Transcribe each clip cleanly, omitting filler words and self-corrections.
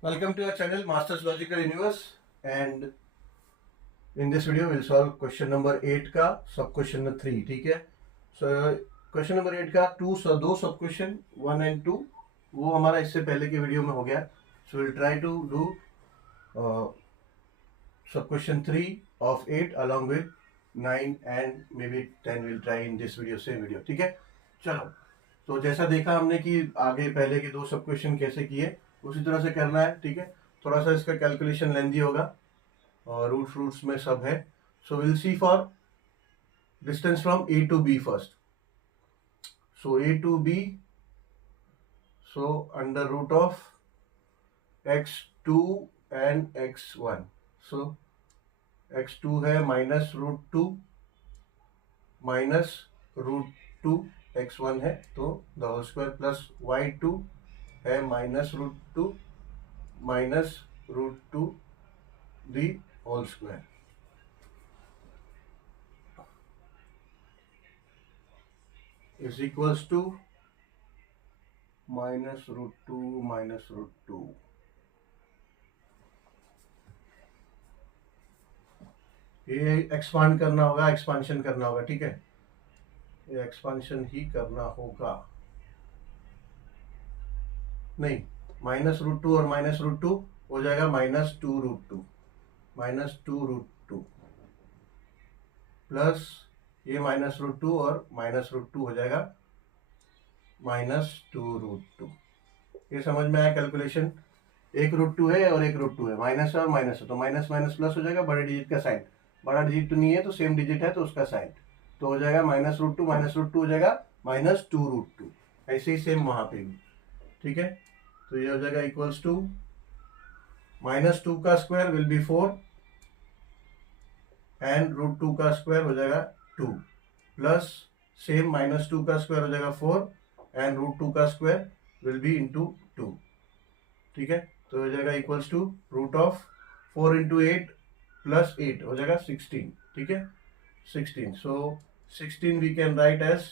Welcome to our channel Masters Logical Universe, and in this video we'll solve question number 8 का सब question number 3. ठीक है. So question number 8 का दो सब क्वेश्चन 1 एंड 2 वो हमारा इससे पहले के वीडियो में हो गया. So will try to do sub question 3 of 8 along with 9 and maybe 10 will try in this video, same video. ठीक है. चलो, तो जैसा देखा हमने कि आगे पहले के दो सब क्वेश्चन कैसे किए उसी तरह से करना है. ठीक है. थोड़ा सा इसका कैलकुलेशन लेंदी होगा और रूट्स में सब है. So will see for distance from A to B first. So A to B, so under root of x2 and x1. So x2 है -√2 माइनस √2 x1 है तो the whole square plus y2 है -√2 minus √2 the whole square is equals to -√2 minus √2. ये expand करना होगा, expansion करना होगा. ठीक है, ये एक्सपांशन ही करना होगा. नहीं, -√2 और -√2 हो जाएगा -2√2 -2√2 प्लस ये -√2 और -√2 हो जाएगा -2√2. ये समझ में आया कैलकुलेशन. एक √2 है और एक √2 है, माइनस है और माइनस है तो माइनस माइनस प्लस हो जाएगा. बड़े डिजिट का साइन, बड़ा डिजिट तो नहीं है तो सेम डिजिट है तो उसका साइन तो हो जाएगा -√2 हो जाएगा -2√2. ऐसे ही सेम वहां पे भी. ठीक है, तो ये हो जाएगा इक्वल्स टू -2 का स्क्वायर विल बी 4 एंड √2 का स्क्वायर हो जाएगा 2 प्लस सेम -2 का स्क्वायर हो जाएगा 4 एंड √2 का स्क्वायर विल बी इंटू 2. ठीक है, तो हो जाएगा equals to root of 4 into 8 plus 8 हो जाएगा 16. ठीक है, 16. So 16 we can write as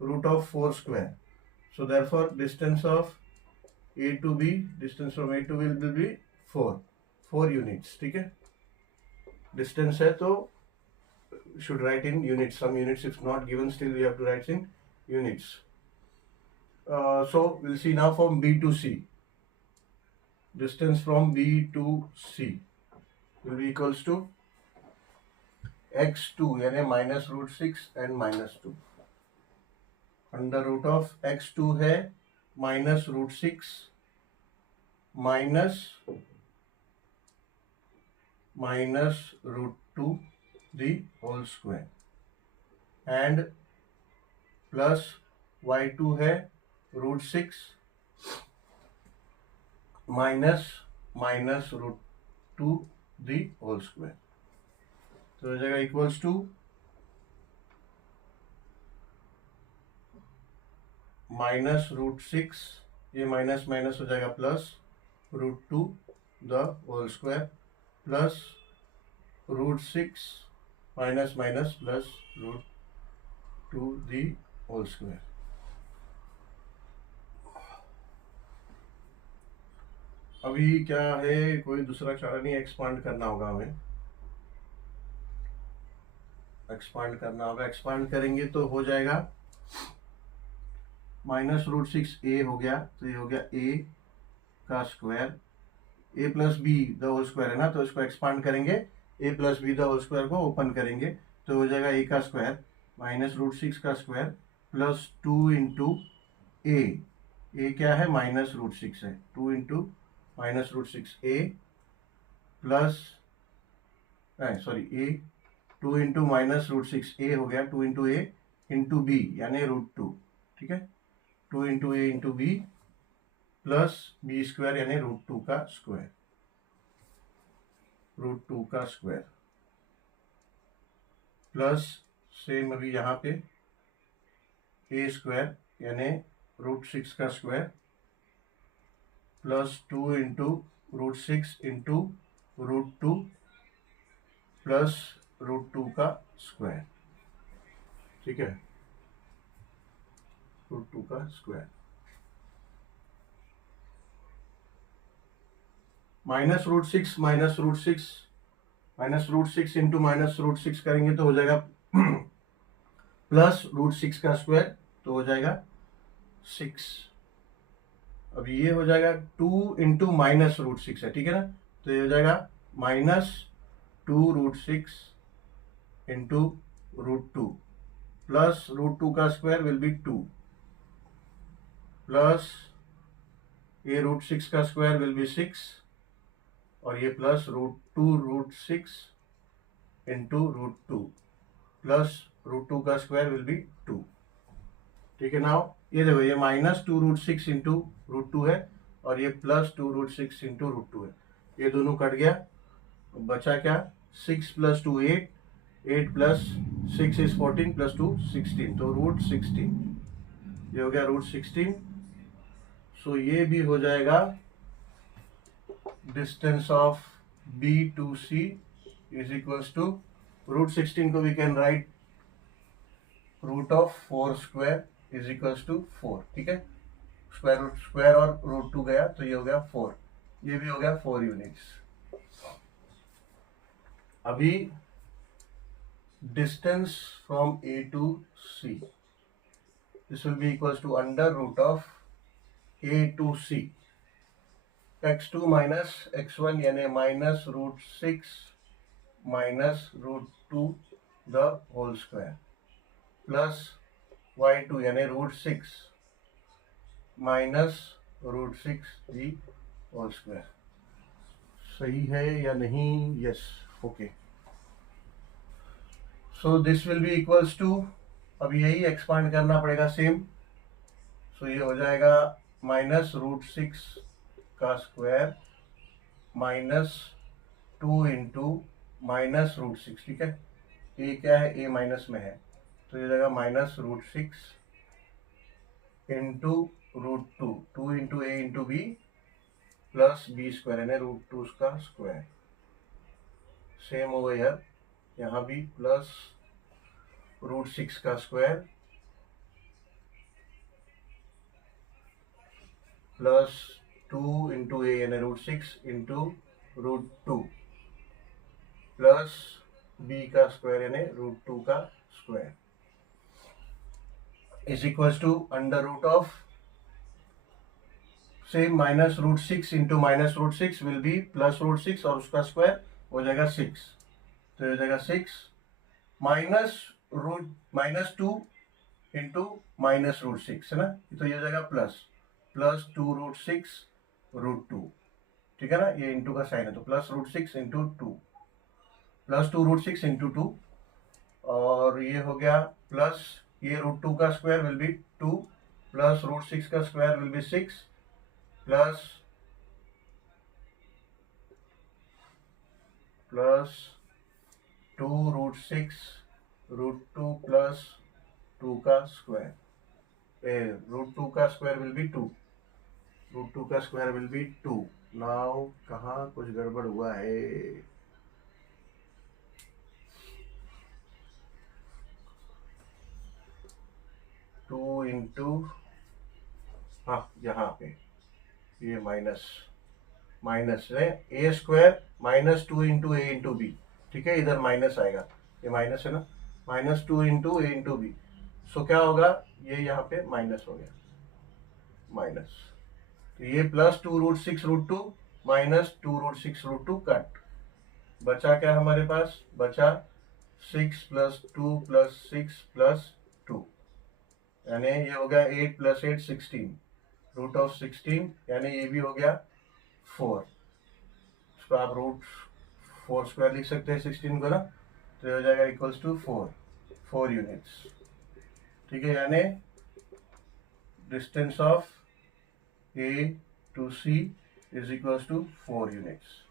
root of 4 square. So therefore distance of A to B, distance from A to B will be 4 units. ठीक है, डिस्टेंस है तो should write in units. Some units if not given still we have to write in units. So we'll see now from B to C. Distance from B to C will be equals to x2 यानी -√6 and -2 under root of x2 है -√6 minus -√2 the whole square and plus y2 है √6 minus -√2 the whole square. तो हो जाएगा equals to -√6, ये minus minus हो जाएगा plus √2 the whole square plus √6 minus minus plus √2 the whole square. अभी क्या है, कोई दूसरा चारा नहीं, एक्सपांड करना होगा हमें. एक्सपांड करना होगा, एक्सपांड करेंगे तो हो जाएगा -√6 हो गया तो ये हो गया a का square, a plus B the whole square है ना तो इसको एक्सपांड करेंगे, a plus B the whole square को ओपन करेंगे तो हो जाएगा a का स्क्वायर -√6 का स्क्वायर प्लस 2 इंटू a क्या है -√6 है 2 into -√6 a plus sorry a 2 into -√6 a हो गया 2 इंटू a इंटू बी यानी √2. ठीक है, 2 into a into b plus b square यानी √2 का स्क्वायर प्लस सेम अभी यहाँ पे ए स्क्वायर यानी √6 का square plus 2 into √6 into √2 plus √2 का स्क्वायर. ठीक है, √2 का स्क्वायर. -√6 -√6 इंटू -√6 करेंगे तो हो जाएगा +√6 का स्क्वायर, तो हो जाएगा 6। अब ये हो जाएगा 2 इंटू -√6 है, ठीक है ना, तो ये हो जाएगा -2√6 इंटू √2 प्लस √2 का स्क्वायर विल बी 2 प्लस ये √6 का स्क्वायर विल बी 6 और ये प्लस √2√6 इंटू √2 प्लस √2 का स्क्वायर विल बी 2। ठीक है, नाउ ये देखो ये -2√6 इंटू √2 है और ये +2√6 इंटू √2 है, ये दोनों कट गया, बचा क्या 6 + 2 8, 8 + 6 इज 14 + 2 16, तो √16 ये हो गया √16। सो ये भी हो जाएगा distance of B to C is equals to √16 को we can write √4 square is equals to 4। ठीक है, स्क्वायर और √2 गया तो ये हो गया 4, ये भी हो गया 4 यूनिट्स। अभी distance from A to C, this will be equals to √A to C x2 minus x1 यानी -√6 minus √2 the whole square plus y2 यानी √6 minus √6 the whole square। सही है या नहीं? Yes, okay. So this will be equals to, अब यही expand करना पड़ेगा सेम, सो ये हो जाएगा -√6 का स्क्वायर -2 इंटू -√6। ठीक है, ए क्या है, ए माइनस में है, तो ये जाएगा -√6 into √2, 2 into a into b plus b square यानी √2 का स्क्वायर। सेम ओवर हियर, यहाँ भी प्लस √6 का स्क्वायर प्लस 2 इंटू ए यानी √6 इंटू √2 प्लस बी का स्क्वायर यानी √2 का square is equals to √ same -√6 into -√6 will be +√6 और उसका स्क्वायर हो जाएगा 6, तो हो जाएगा 6 -2 इंटू -√6 है ना, तो ये हो जाएगा +2√6 √2। ठीक है ना, ये इंटू का साइन है, तो +√6 इंटू 2 +2√6 इंटू 2 और ये हो गया प्लस ये √2 का स्क्वायर विल बी 2 प्लस √6 का square will be 6 plus 2√6 √2 plus 2 का स्क्वायर, √2 का स्क्वायर विल बी 2, √2 का स्क्वायर विल बी 2। नाउ कहाँ कुछ गड़बड़ हुआ है, टू इंटू, हाँ यहाँ पे ये माइनस है, ए square -2 into a into B. ठीक है, इधर माइनस आएगा, ये माइनस है ना, -2 इंटू ए इंटू बी, सो क्या होगा, ये यहाँ पे माइनस हो गया, माइनस, तो ये +2√6 √2 -2√6 √2 कट, बचा क्या हमारे पास, बचा 6 + 2 + 6 + 2 यानी ये हो गया 8 + 8 16, √16 यानी ये भी हो गया 4, इसको आप √4 स्क्वायर लिख सकते हैं 16 को ना, तो ये हो जाएगा इक्वल्स टू 4 यूनिट्स। ठीक है, यानी distance of A to C is equals to 4 units.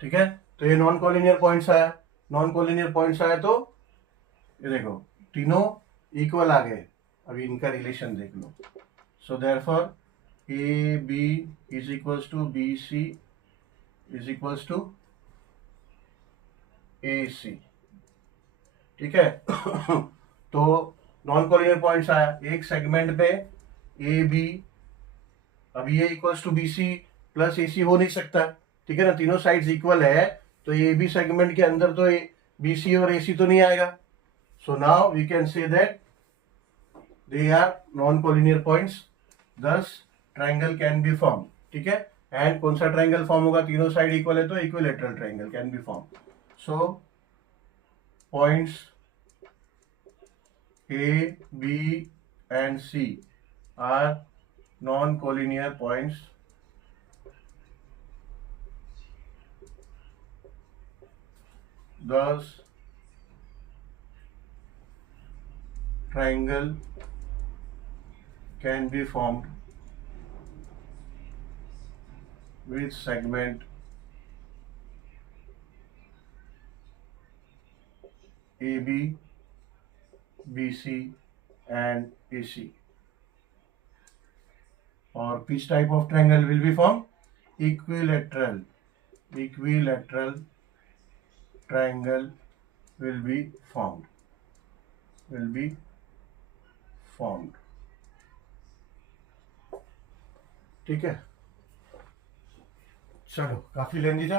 ठीक है, तो ये नॉन कॉलिनियर पॉइंट्स आया, नॉन कॉलिनियर पॉइंट्स आया तो ये देखो तीनों इक्वल आ गए, अभी इनका रिलेशन देख लो। So therefore AB is equals to BC is equals to AC। ठीक है तो नॉन कॉलिनियर पॉइंट्स आया एक सेगमेंट पे AB, अब ये equals to BC, plus AC हो नहीं सकता, ठीक है ना, तीनों साइड्स इक्वल है, तो ए बी सेगमेंट के अंदर तो BC और AC तो नहीं आएगा. So now we can say that they are non collinear points, this triangle can be form. ठीक है, एंड कौन सा ट्राइंगल फॉर्म होगा, तीनों साइड इक्वल है तो equilateral triangle can be form. So points A, B and C are non-collinear points thus triangle can be formed with segment AB, BC and AC. Or which type of triangle will be formed? Equilateral triangle will be formed. ठीक है, चलो काफी लेंदी था.